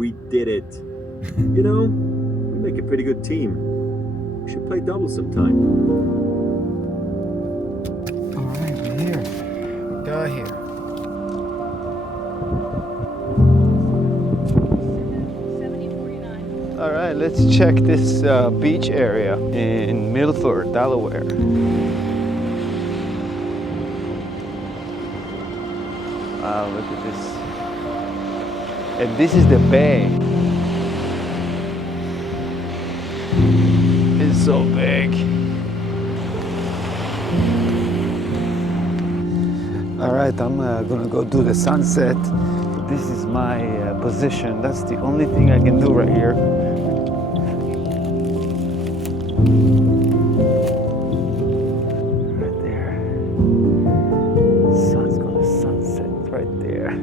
We did it. You know, we make a pretty good team. We should play doubles sometime. All right, we're here. We got here. All right, let's check this beach area in Milford, Delaware. Wow, look at this. And this is the bay. It's so big. All right, I'm gonna go do the sunset. This is my position. That's the only thing I can do right here. Right there. The sun's gonna sunset right there.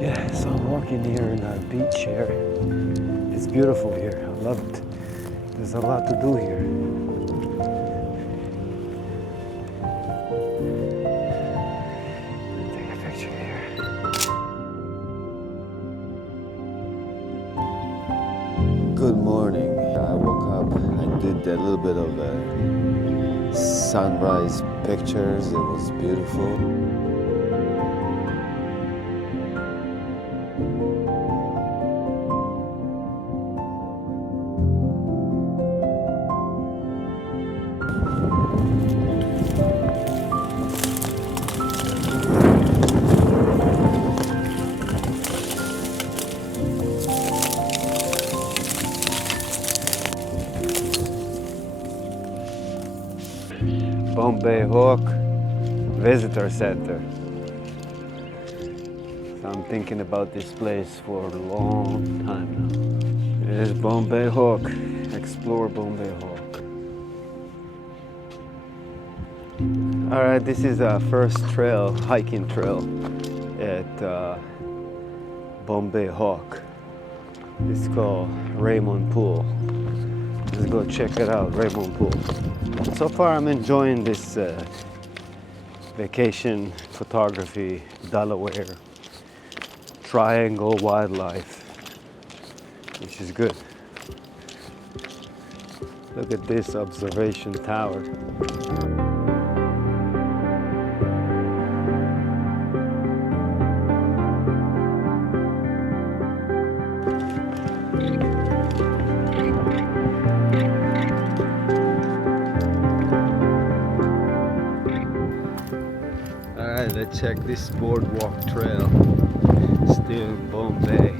Yeah, so I'm walking here in a beach area. It's beautiful here. I love it. There's a lot to do here. Take a picture here. Good morning. I woke up. I did a little bit of sunrise pictures. It was beautiful. Bombay Hook Visitor Center. So I'm thinking about this place for a long time now. There's Bombay Hook. Explore Bombay Hook. All right, this is our first trail, hiking trail at Bombay Hook. It's called Raymond Pool. Let's go check it out, Raymond Pool. So far I'm enjoying this vacation photography, Delaware, Triangle Wildlife, which is good. Look at this observation tower. Let's check this boardwalk trail. Still in Bombay.